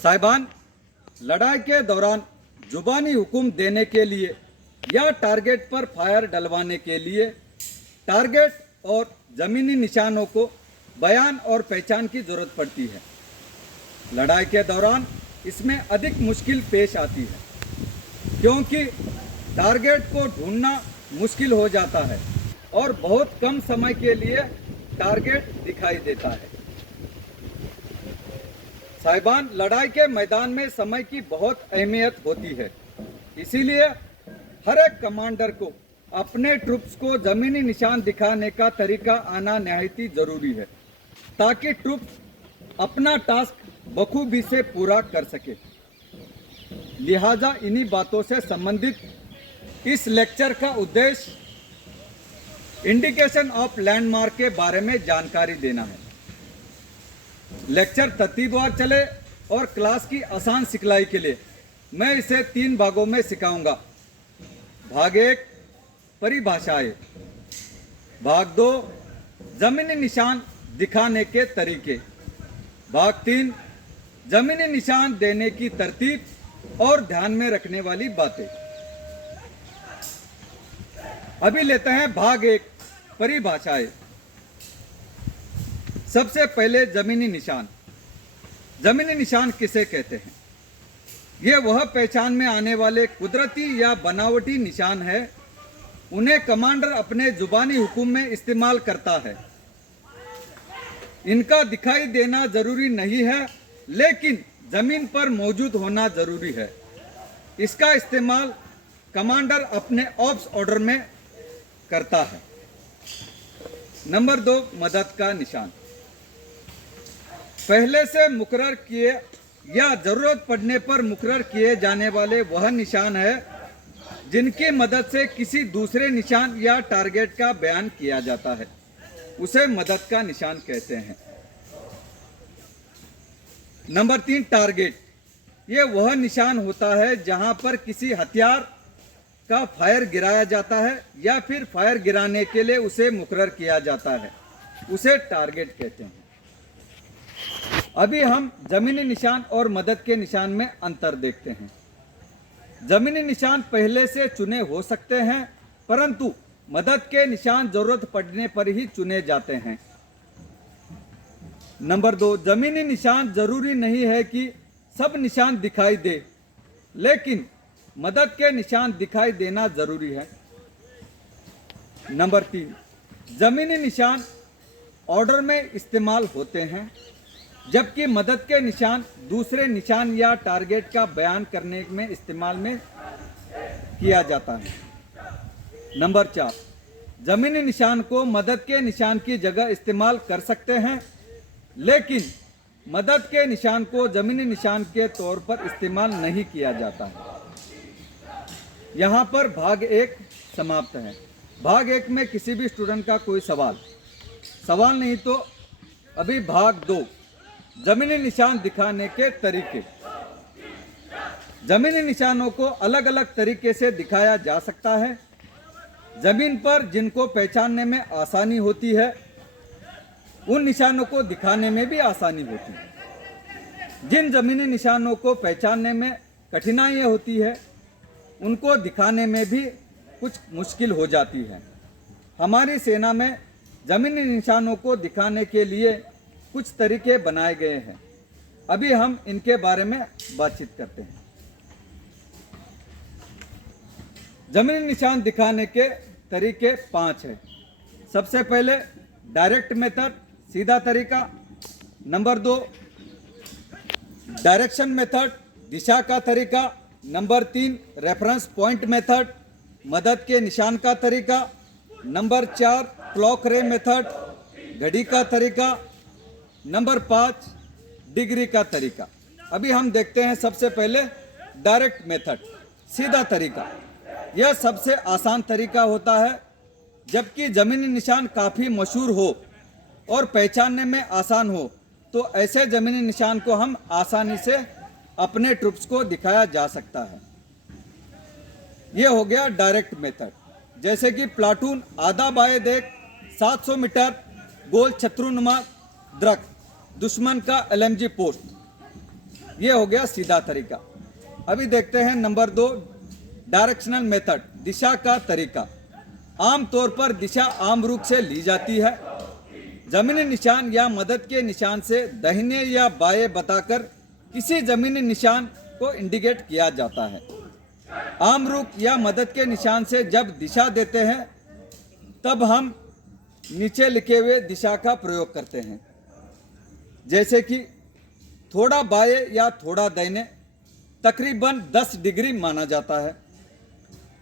साहिबान, लड़ाई के दौरान जुबानी हुक्म देने के लिए या टारगेट पर फायर डलवाने के लिए टारगेट और ज़मीनी निशानों को बयान और पहचान की ज़रूरत पड़ती है। लड़ाई के दौरान इसमें अधिक मुश्किल पेश आती है क्योंकि टारगेट को ढूंढना मुश्किल हो जाता है और बहुत कम समय के लिए टारगेट दिखाई देता है। साहिबान, लड़ाई के मैदान में समय की बहुत अहमियत होती है, इसीलिए हर एक कमांडर को अपने ट्रूप्स को ज़मीनी निशान दिखाने का तरीका आना निहायत ही ज़रूरी है ताकि ट्रूप्स अपना टास्क बखूबी से पूरा कर सके। लिहाजा इन्हीं बातों से संबंधित इस लेक्चर का उद्देश्य इंडिकेशन ऑफ लैंडमार्क के बारे में जानकारी देना है। लेक्चर तरतीबवार चले और क्लास की आसान सिखलाई के लिए मैं इसे 3 भागों में सिखाऊंगा। भाग 1 परिभाषाएं, भाग 2 ज़मीनी निशान दिखाने के तरीके, भाग 3 ज़मीनी निशान देने की तरतीब और ध्यान में रखने वाली बातें। अभी लेते हैं भाग 1 परिभाषाएं। सबसे पहले ज़मीनी निशान। ज़मीनी निशान किसे कहते हैं? ये वह पहचान में आने वाले कुदरती या बनावटी निशान है। उन्हें कमांडर अपने जुबानी हुक्म में इस्तेमाल करता है। इनका दिखाई देना जरूरी नहीं है, लेकिन जमीन पर मौजूद होना जरूरी है। इसका इस्तेमाल कमांडर अपने ऑप्स ऑर्डर में करता है। नंबर 2 मदद का निशान। पहले से मुकर्रर किए या जरूरत पड़ने पर मुकर्रर किए जाने वाले वह निशान है जिनकी मदद से किसी दूसरे निशान या टारगेट का बयान किया जाता है, उसे मदद का निशान कहते हैं। Number 3 target. ये वह निशान होता है जहां पर किसी हथियार का फायर गिराया जाता है या फिर फायर गिराने के लिए उसे मुकर्रर किया जाता है, उसे टारगेट कहते हैं। अभी हम ज़मीनी निशान और मदद के निशान में अंतर देखते हैं। ज़मीनी निशान पहले से चुने हो सकते हैं, परंतु मदद के निशान जरूरत पड़ने पर ही चुने जाते हैं। नंबर 2 ज़मीनी निशान जरूरी नहीं है कि सब निशान दिखाई दे, लेकिन मदद के निशान दिखाई देना जरूरी है। नंबर 3 ज़मीनी निशान ऑर्डर में इस्तेमाल होते हैं, जबकि मदद के निशान दूसरे निशान या टारगेट का बयान करने में इस्तेमाल में किया जाता है। नंबर 4 ज़मीनी निशान को मदद के निशान की जगह इस्तेमाल कर सकते हैं, लेकिन मदद के निशान को ज़मीनी निशान के तौर पर इस्तेमाल नहीं किया जाता है। यहाँ पर भाग 1 समाप्त है। भाग 1 में किसी भी स्टूडेंट का कोई सवाल नहीं तो अभी भाग 2 ज़मीनी निशान दिखाने के तरीके। ज़मीनी निशानों को अलग अलग तरीके से दिखाया जा सकता है। ज़मीन पर जिनको पहचानने में आसानी होती है, उन निशानों को दिखाने में भी आसानी होती है। जिन ज़मीनी निशानों को पहचानने में कठिनाई होती है, उनको दिखाने में भी कुछ मुश्किल हो जाती है। हमारी सेना में ज़मीनी निशानों को दिखाने के लिए कुछ तरीके बनाए गए हैं। अभी हम इनके बारे में बातचीत करते हैं। ज़मीनी निशान दिखाने के तरीके 5 हैं। सबसे पहले डायरेक्ट मेथड, सीधा तरीका। नंबर 2 डायरेक्शन मेथड, दिशा का तरीका। नंबर 3 रेफरेंस पॉइंट मेथड, मदद के निशान का तरीका। नंबर 4 क्लॉक रे मेथड, घड़ी का तरीका। नंबर 5 डिग्री का तरीका। अभी हम देखते हैं सबसे पहले डायरेक्ट मेथड, सीधा तरीका। यह सबसे आसान तरीका होता है, जबकि ज़मीनी निशान काफ़ी मशहूर हो और पहचानने में आसान हो, तो ऐसे ज़मीनी निशान को हम आसानी से अपने ट्रूप्स को दिखाया जा सकता है। ये हो गया डायरेक्ट मेथड, जैसे कि प्लाटून आधा बाएं देख 700 मीटर गोल छत्रुनुमा दृक दुश्मन का LMG पोस्ट। ये हो गया सीधा तरीका। अभी देखते हैं नंबर 2, डायरेक्शनल मेथड, दिशा का तरीका। आमतौर पर दिशा आम रूप से ली जाती है। जमीनी निशान या मदद के निशान से दाहिने या बाएं बताकर किसी जमीनी निशान को इंडिकेट किया जाता है। आम रूप या मदद के निशान से जब दिशा देते हैं तब हम नीचे लिखे हुए दिशा का प्रयोग करते हैं, जैसे कि थोड़ा बाएं या थोड़ा दाहिने तकरीबन 10 डिग्री माना जाता है।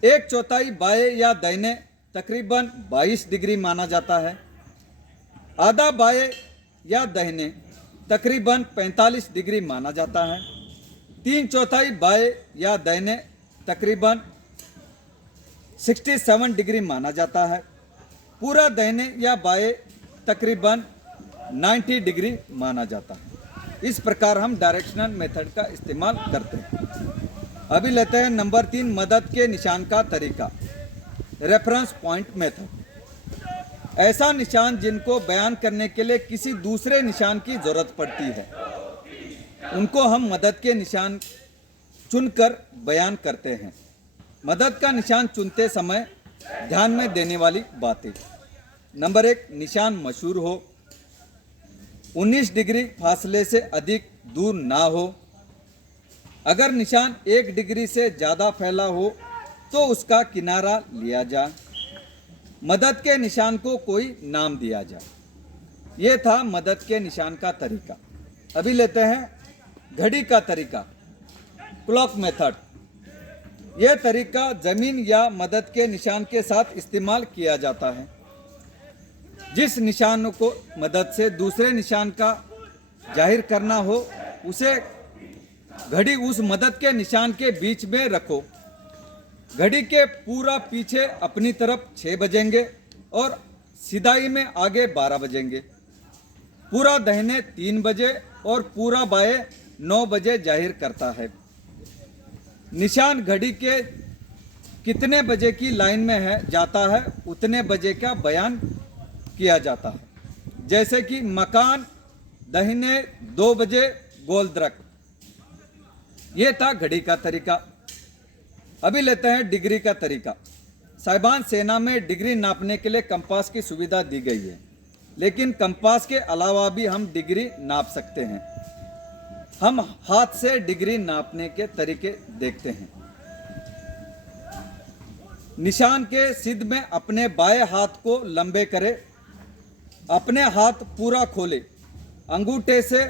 1/4 बाएं या दाहिने तकरीबन 22 डिग्री माना जाता है। आधा बाएं या दाहिने तकरीबन 45 डिग्री माना जाता है। 3/4 बाएं या दाहिने तकरीबन 67 डिग्री माना जाता है। पूरा दाहिने या बाएं तकरीबन 90 डिग्री माना जाता है। इस प्रकार हम डायरेक्शनल मेथड का इस्तेमाल करते हैं। अभी लेते हैं नंबर 3, मदद के निशान का तरीका, रेफरेंस पॉइंट मेथड। ऐसा निशान जिनको बयान करने के लिए किसी दूसरे निशान की जरूरत पड़ती है, उनको हम मदद के निशान चुनकर बयान करते हैं। मदद का निशान चुनते समय ध्यान में देने वाली बातें। नंबर 1, निशान मशहूर हो, 19 डिग्री फासले से अधिक दूर ना हो। अगर निशान 1 डिग्री से ज़्यादा फैला हो तो उसका किनारा लिया जाए। मदद के निशान को कोई नाम दिया जाए। ये था मदद के निशान का तरीका। अभी लेते हैं घड़ी का तरीका, क्लॉक मेथड। यह तरीका जमीन या मदद के निशान के साथ इस्तेमाल किया जाता है। जिस निशान को मदद से दूसरे निशान का जाहिर करना हो, उसे घड़ी उस मदद के निशान के बीच में रखो। घड़ी के पूरा पीछे अपनी तरफ 6 बजेंगे और सिधाई में आगे 12 बजेंगे। पूरा दाहिने 3 बजे और पूरा बाएं 9 बजे जाहिर करता है। निशान घड़ी के कितने बजे की लाइन में है जाता है उतने बजे का बयान किया जाता है। जैसे कि मकान दाहिने 2 बजे गोल दरख्त। ये था घड़ी का तरीका। अभी लेते हैं डिग्री का तरीका। साहिबान सेना में डिग्री नापने के लिए कंपास की सुविधा दी गई है, लेकिन कंपास के अलावा भी हम डिग्री नाप सकते हैं। हम हाथ से डिग्री नापने के तरीके देखते हैं। निशान के सिद्ध में अपने बाएं हाथ को लंबे करें। अपने हाथ पूरा खोले। अंगूठे से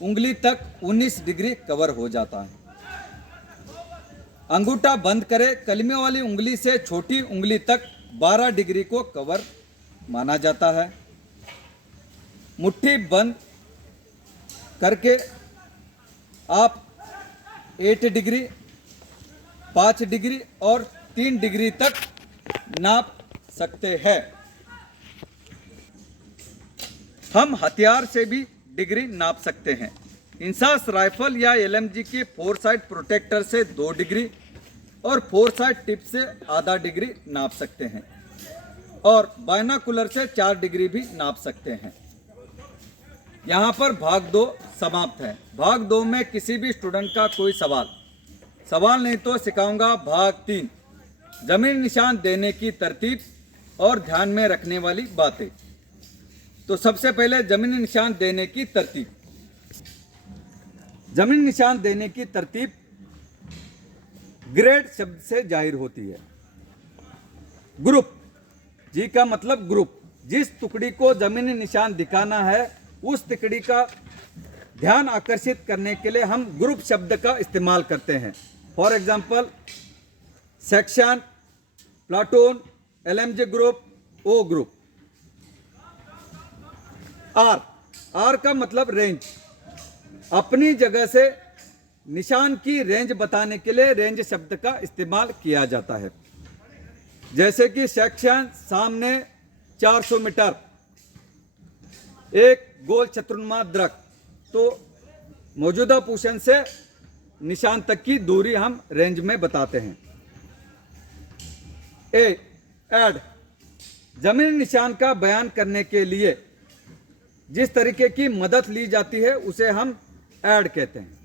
उंगली तक 19 डिग्री कवर हो जाता है। अंगूठा बंद करें। कलमे वाली उंगली से छोटी उंगली तक 12 डिग्री को कवर माना जाता है। मुट्ठी बंद करके आप 8 डिग्री, 5 डिग्री और 3 डिग्री तक नाप सकते हैं। हम हथियार से भी डिग्री नाप सकते हैं। इंसास राइफल या एलएमजी के 4 साइड प्रोटेक्टर से 2 डिग्री और 4 साइड टिप से आधा डिग्री नाप सकते हैं और बायनाकुलर से 4 डिग्री भी नाप सकते हैं। यहाँ पर भाग 2 समाप्त है। भाग 2 में किसी भी स्टूडेंट का कोई सवाल नहीं तो सिखाऊंगा भाग 3, जमीन निशान देने की तरतीब और ध्यान में रखने वाली बातें। तो सबसे पहले जमीनी निशान देने की तरतीब। जमीनी निशान देने की तरतीब ग्रेड शब्द से जाहिर होती है। ग्रुप, जी का मतलब ग्रुप। जिस टुकड़ी को जमीनी निशान दिखाना है उस टुकड़ी का ध्यान आकर्षित करने के लिए हम ग्रुप शब्द का इस्तेमाल करते हैं। For example section, platoon, LMG group, O group. R का मतलब रेंज। अपनी जगह से निशान की रेंज बताने के लिए रेंज शब्द का इस्तेमाल किया जाता है। जैसे कि सेक्शन सामने 400 मीटर, एक गोल चतुर्मा दरख्त, तो मौजूदा पोजीशन से निशान तक की दूरी हम रेंज में बताते हैं। ऐड, जमीनी निशान का बयान करने के लिए जिस तरीके की मदद ली जाती है उसे हम ऐड कहते हैं।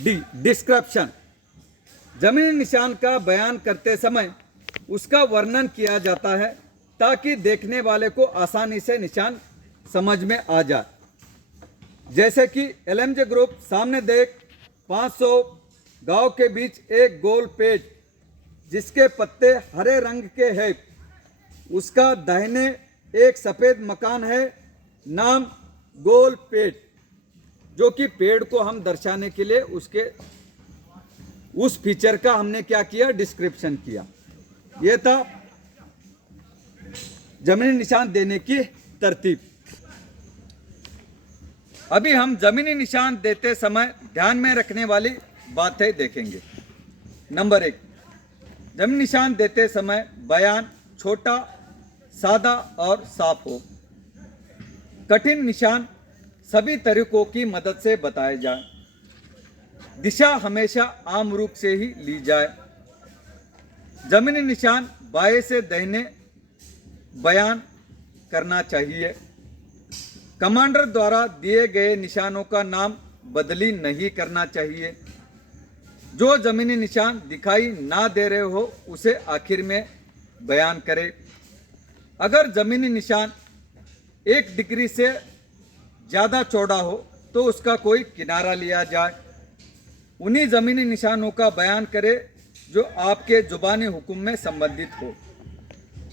डी डिस्क्रिप्शन, जमीनी निशान का बयान करते समय उसका वर्णन किया जाता है ताकि देखने वाले को आसानी से निशान समझ में आ जाए। जैसे कि एलएमजे ग्रुप सामने देख 500 गांव के बीच एक गोल पेड़ जिसके पत्ते हरे रंग के हैं, उसका दाहिने एक सफेद मकान है, नाम गोल पेड़, जो कि पेड़ को हम दर्शाने के लिए उसके उस फीचर का हमने क्या किया, डिस्क्रिप्शन किया। यह था जमीनी निशान देने की तरतीब। अभी हम जमीनी निशान देते समय ध्यान में रखने वाली बातें देखेंगे। नंबर 1, जमीनी निशान देते समय बयान छोटा, सादा और साफ हो। कठिन निशान सभी तरीकों की मदद से बताए जाए। दिशा हमेशा आम रूप से ही ली जाए। जमीनी निशान बाएं से दाहिने बयान करना चाहिए। कमांडर द्वारा दिए गए निशानों का नाम बदली नहीं करना चाहिए। जो जमीनी निशान दिखाई ना दे रहे हो उसे आखिर में बयान करें। अगर जमीनी निशान 1 डिग्री से ज़्यादा चौड़ा हो तो उसका कोई किनारा लिया जाए। उन्हीं जमीनी निशानों का बयान करें जो आपके जुबानी हुक्म में संबंधित हो।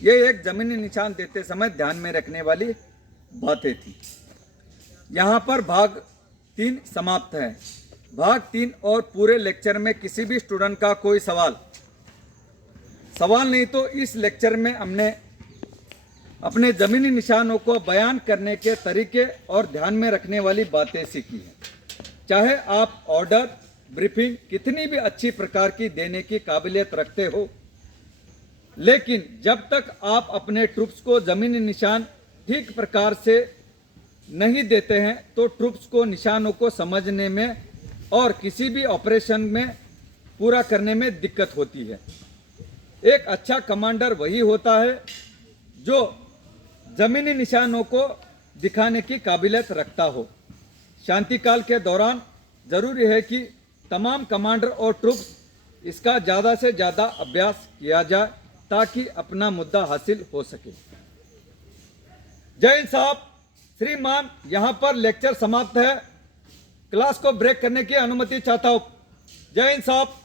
ये एक जमीनी निशान देते समय ध्यान में रखने वाली बातें थी। यहाँ पर भाग 3 समाप्त है। भाग 3 और पूरे लेक्चर में किसी भी स्टूडेंट का कोई सवाल नहीं तो इस लेक्चर में हमने अपने जमीनी निशानों को बयान करने के तरीके और ध्यान में रखने वाली बातें सीखी हैं। चाहे आप ऑर्डर ब्रीफिंग कितनी भी अच्छी प्रकार की देने की काबिलियत रखते हो, लेकिन जब तक आप अपने ट्रूप्स को जमीनी निशान ठीक प्रकार से नहीं देते हैं तो ट्रूप्स को निशानों को समझने में और किसी भी ऑपरेशन में पूरा करने में दिक्कत होती है। एक अच्छा कमांडर वही होता है जो जमीनी निशानों को दिखाने की काबिलियत रखता हो। शांतिकाल के दौरान जरूरी है कि तमाम कमांडर और ट्रूप्स इसका ज़्यादा से ज़्यादा अभ्यास किया जाए ताकि अपना मुद्दा हासिल हो सके। जय हिंद साहब। श्रीमान, यहाँ पर लेक्चर समाप्त है। क्लास को ब्रेक करने की अनुमति चाहता हूँ। जय हिंद साहब।